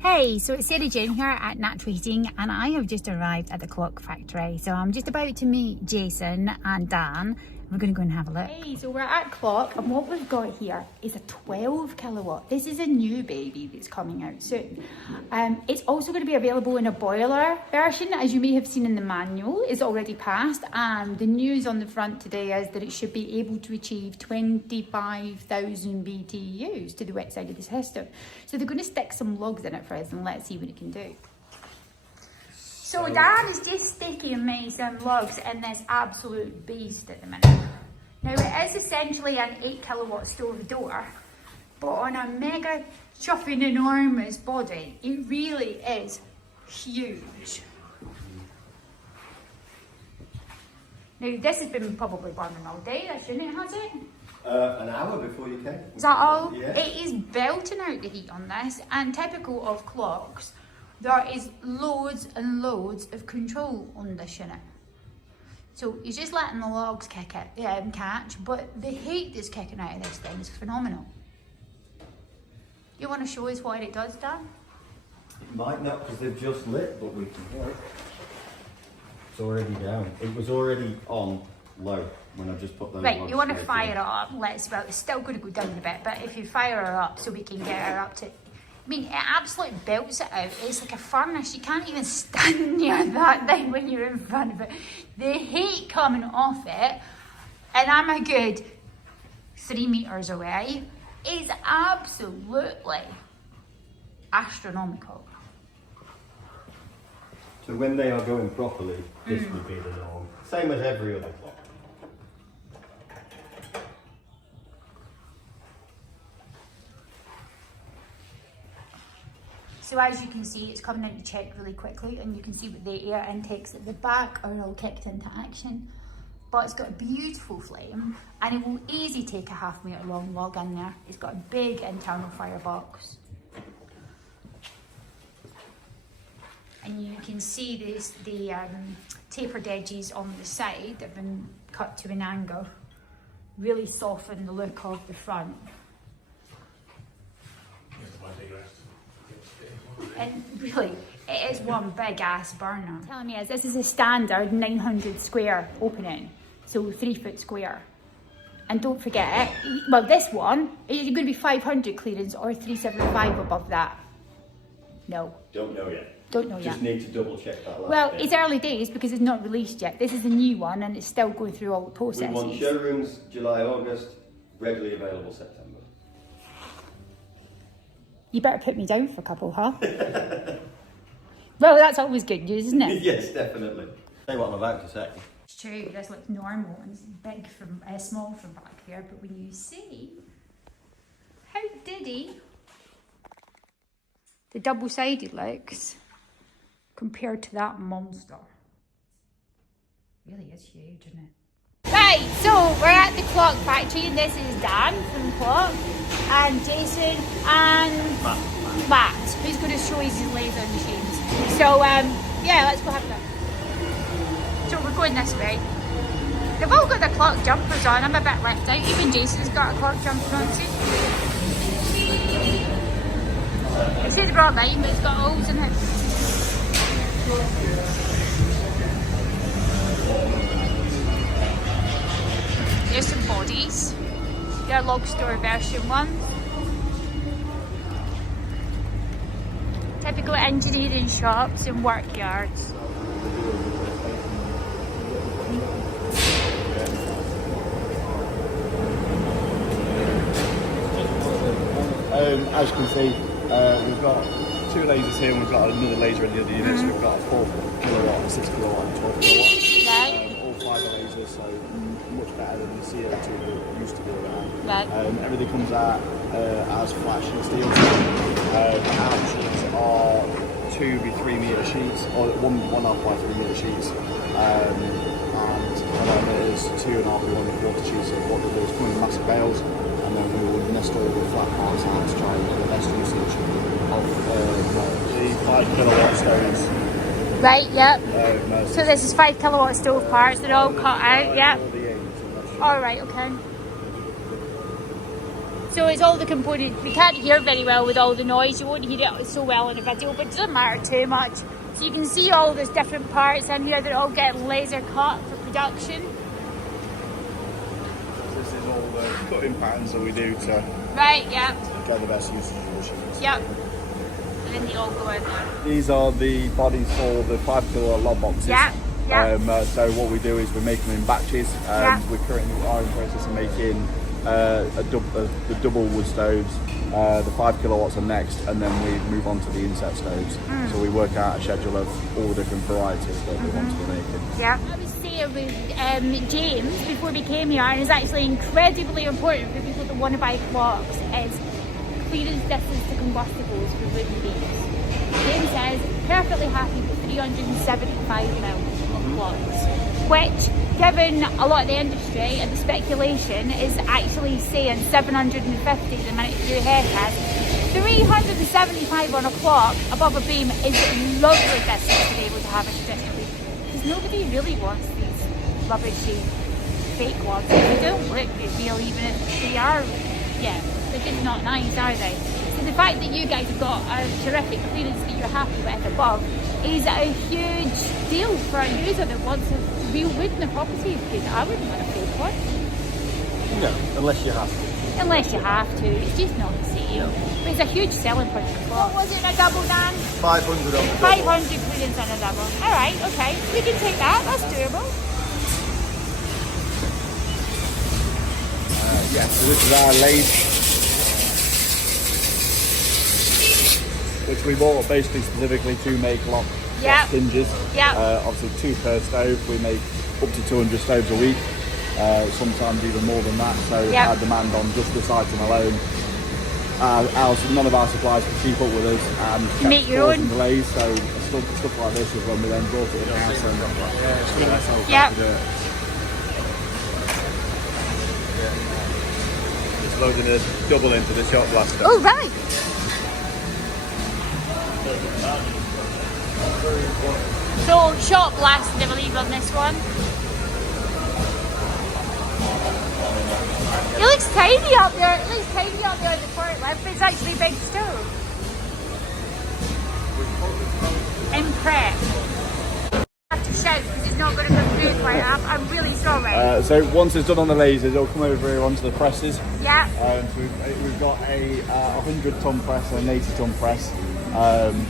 Hey, so it's Sarah Jane here at Natural Heating and I have just arrived at the clock factory. So I'm just about to meet Jason and Dan. We're going to go and have a look. Hey, so we're at Clock and what we've got here is a 12 kilowatt. This is a new baby that's coming out soon. It's also going to be available in a boiler version, as you may have seen in the manual. It's already passed, and the news on the front today is that it should be able to achieve 25,000 BTUs to the wet side of the system. So they're going to stick some lugs in it for us and let's see what it can do. So Dan is just sticking me some lugs in this absolute beast at the minute. Now it is essentially an 8 kilowatt stove door, but on a mega chuffing enormous body, it really is huge. Now this has been probably burning all day, shouldn't it, has it? An hour before you came. Is that all? Yeah. It is belting out the heat on this, and typical of clocks, there is loads and loads of control on this unit. So you're just letting the logs kick it, catch, but the heat that's kicking out of this thing is phenomenal. You want to show us what it does, Dan? It might not because they've just lit, but we can hear it. It's already down. It was already on low when I just put those Right, logs you want to straight fire in. it up. Well, it's still going to go down a bit, but if you fire her up so we can get her up to... I mean, it absolutely belts it out. It's like a furnace. You can't even stand near that thing when you're in front of it. The heat coming off it, and I'm a good 3 meters away, is absolutely astronomical. So when they are going properly, this would be the norm. Same as every other clock. So as you can see, it's coming into check really quickly, and you can see what the air intakes at the back are all kicked into action. But it's got a beautiful flame, and it will easily take a ½ metre long log in there. It's got a big internal firebox. And you can see the tapered edges on the side that have been cut to an angle. Really soften the look of the front. And really, it is one big ass burner. Telling me is this is a standard 900 square opening, so 3 foot square. And don't forget, well, this one, is it going to be 500 clearance or 375 above that? No. Don't know yet. Don't know yet. Just need to double check that last Well, bit. it's early days because it's not released yet. This is a new one and it's still going through all the We processes. want showrooms July, August, readily available September. You better put me down for a couple, huh? Well, that's always good news, isn't it? Yes, definitely. Say what I'm about to say. It's true, this looks normal and it's big from small from back there, but when you see how diddy the double-sided looks compared to that monster, really is huge, isn't it? Right, so we're at the Clock factory, and this is Dan from Clock, and Jason and Matt, who's going to show us his laser machines. So yeah, let's go have a look. So we're going this way. They've all got the Clock jumpers on. I'm a bit left out. Even Jason's got a Clock jumper on too. I say they brought mine, but it's got holes in it. There's some bodies. They're log store version ones. Typical engineering shops and workyards. As you can see, we've got 2 lasers here and we've got another laser in the other unit. So we've got a 4 kilowatt, a 6 kilowatt and 12 kilowatt. Right. All fibre lasers, so much better than the CO2 that used to be around. Right. Everything comes out as flat sheet steel. Our sheets are 2x3 metre sheets, or 1.5 by 3 metre sheets. And it is 2.5 by 1.25 sheets. So what we do is come in massive bales, and then we will nest all the flat parts out to try and get the best usage of the 5 kilowatt stoves. Right, yep. So this is 5 kilowatt stove parts, they're all cut out, yep. Alright, okay. So it's all the components. We can't hear very well with all the noise. You won't hear it so well in a video, but it doesn't matter too much. So you can see all those different parts in here. They're all getting laser cut for production. This is all the cutting patterns that we do to Right, yeah. get the best use of the machines. Yep. And then they all go in there. These are the bodies for the 5 kilo log boxes. Yeah. Yeah. So what we do is we make them in batches. We currently are in process of making the double wood stoves. The 5 kilowatts are next, and then we move on to the inset stoves. So we work out a schedule of all the different varieties that we want to be making. Yeah. I was saying with James before we came here, and it's actually incredibly important for people that want to buy clocks, is clearance distance to combustibles for wooden beams. James says perfectly happy with 375mm of clocks, which, given a lot of the industry and the speculation, is actually saying 750 the minute you do a haircut. 375 on a clock above a beam is lovely distance to be able to have a traditionally, because nobody really wants these rubbishy fake clocks. They don't look real, even if they are, they're just not nice, are they? So the fact that you guys have got a terrific clearance that you're happy with above is a huge deal for a user that wants a real wood in the property, because I wouldn't want a fake one. No, unless you have to. Unless you have to, it's just not the same. But it's a huge selling point for the clock. What was it in a double, Dan? 500 on the double. 500 clearance on a double. Alright, okay. We can take that, that's doable. So this is our lathe, which we bought basically specifically to make lock hinges. Obviously 2 per stove. We make up to 200 stoves a week, sometimes even more than that. So our demand on just this item alone, none of our suppliers could keep up with us and make your own delays. So stuff like this is when we then brought it in house and just loading a double into the shot blaster. Oh right. So shot blasted, I believe, on this one. It looks tiny up there. It looks tiny up there on the forklift, but it's actually a big stove. In prep. I have to shout because it's not going to come through quite enough. I'm really sorry. So once it's done on the lasers, it'll come over here onto the presses. Yeah. So we've got a 100-ton press and an 80-ton press, and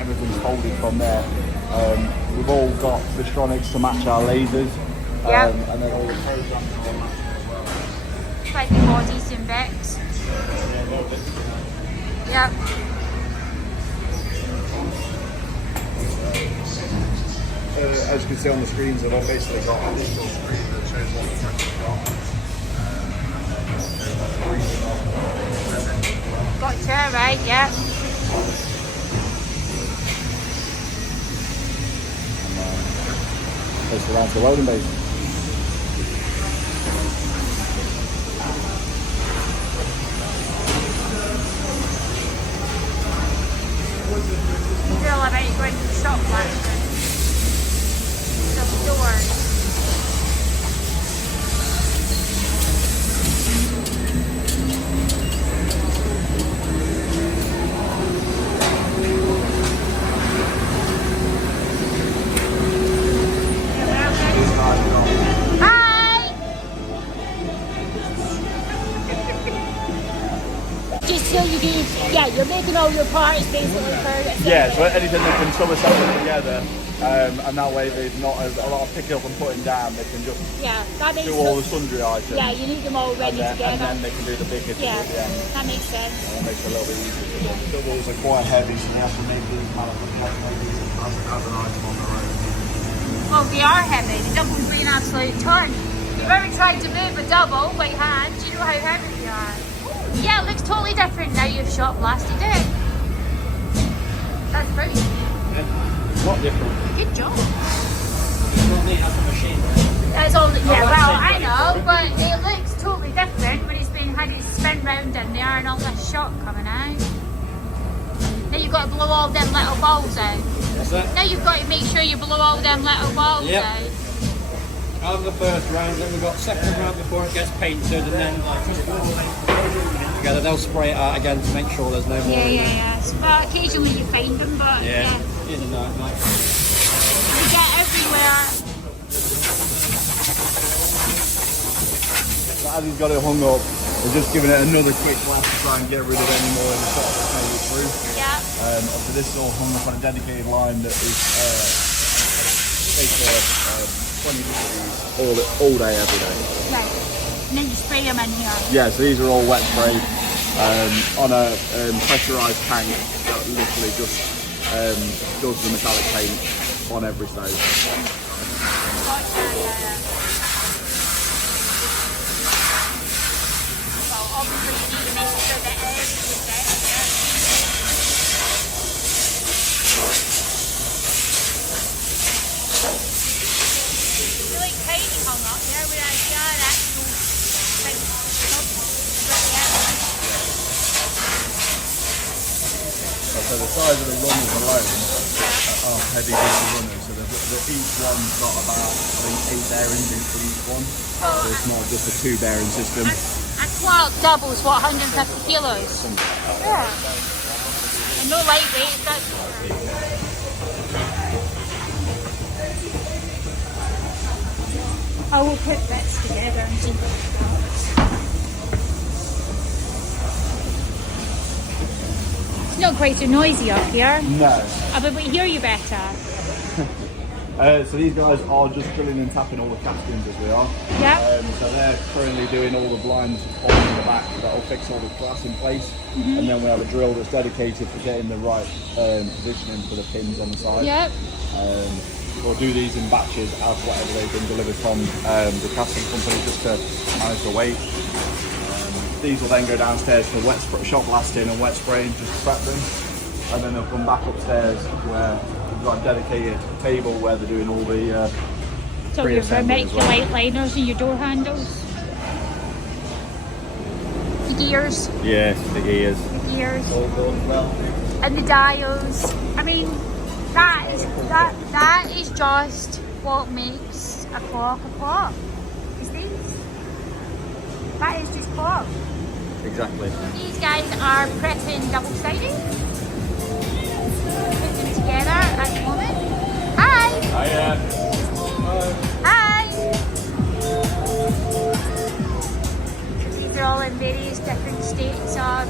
everything's folded from there. We've all got Fistronics to match our lasers, and then all the programs are all matched as well. Like the bodies and bits. Yep. As you can see on the screens, I've basically got a digital screen that shows what the press has got. Gotcha, right, yeah. Basically around the loading base. Still, I bet you're going to the shop blasting. Some doors. So you do, you're making all your parts basically for it. So anything that can sum together, and that way there's not a lot of picking up and putting down. They can just do all the sundry items. Yeah, you need them all ready together. And then they can do the big hits at the end. That makes sense. And it makes it a little bit easier. The doubles are quite heavy, so they have to make these as an item on their own. Well, they are heavy. The doubles weigh an absolute ton. If you've ever tried to move a double by hand, do you know how heavy they are? Yeah, it looks totally different now you've shot blasted it. That's brilliant. Yeah, it's not different. Good job. You only have the machine. That's all. I know, but it looks totally different when it's been had it spin round in there and all this shot coming out. Now you've got to blow all them little balls out. What's that? Now you've got to make sure you blow all them little balls out. have the first round, then we've got second round before it gets painted, and then together they'll spray it out again to make sure there's no more. Yeah. So, well, occasionally you find them, but yeah. In and out, like. They get everywhere. So as he's got it hung up, we're just giving it another quick blast to try and get rid of any more of the sort of smell through. Yeah. Obviously this is all hung up on a dedicated line that is for 20 degrees all day, every day. Right. And then you spray them in here. Yeah, so these are all wet spray on a pressurised tank that literally just does the metallic paint on every stove. Well, obviously you need to make sure that everything gets there. They're like tiny hung up there, whereas the other actual thing So the size of the runners alone are heavy duty runners, so each one's got about, I think, 8 bearings into each one. So it's not just a 2 bearing system. A Clock doubles, what, 150 kilos? Yeah. And no lightweight, that's I will put bits together and see what it does. It's not quite so noisy up here. No. But we hear you better. So these guys are just drilling and tapping all the castings as we are. Yeah. So they're currently doing all the blinds on the back that will fix all the glass in place. And then we have a drill that's dedicated for getting the right positioning for the pins on the side. Yep. We'll do these in batches as whatever they've been delivered from the casting company just to manage the weight. These will then go downstairs for wet shot blasting and wet spraying just to prep them. And then they'll come back upstairs where we've got a dedicated table where they're doing all the So your pre-assembly as well. vermiculite liners and your door handles. The gears. Yes, the gears. The gears. All goes well. And the dials. I mean, that is just what makes a clock a clock. Is these? That is just clock. Exactly. These guys are prepping double siding. Put them together at the moment. Hi! Hi! These are all in various different states of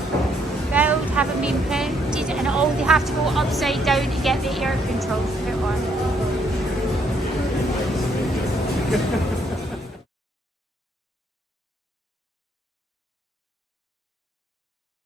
build, haven't been printed, and all they have to go upside down to get the air controls put on.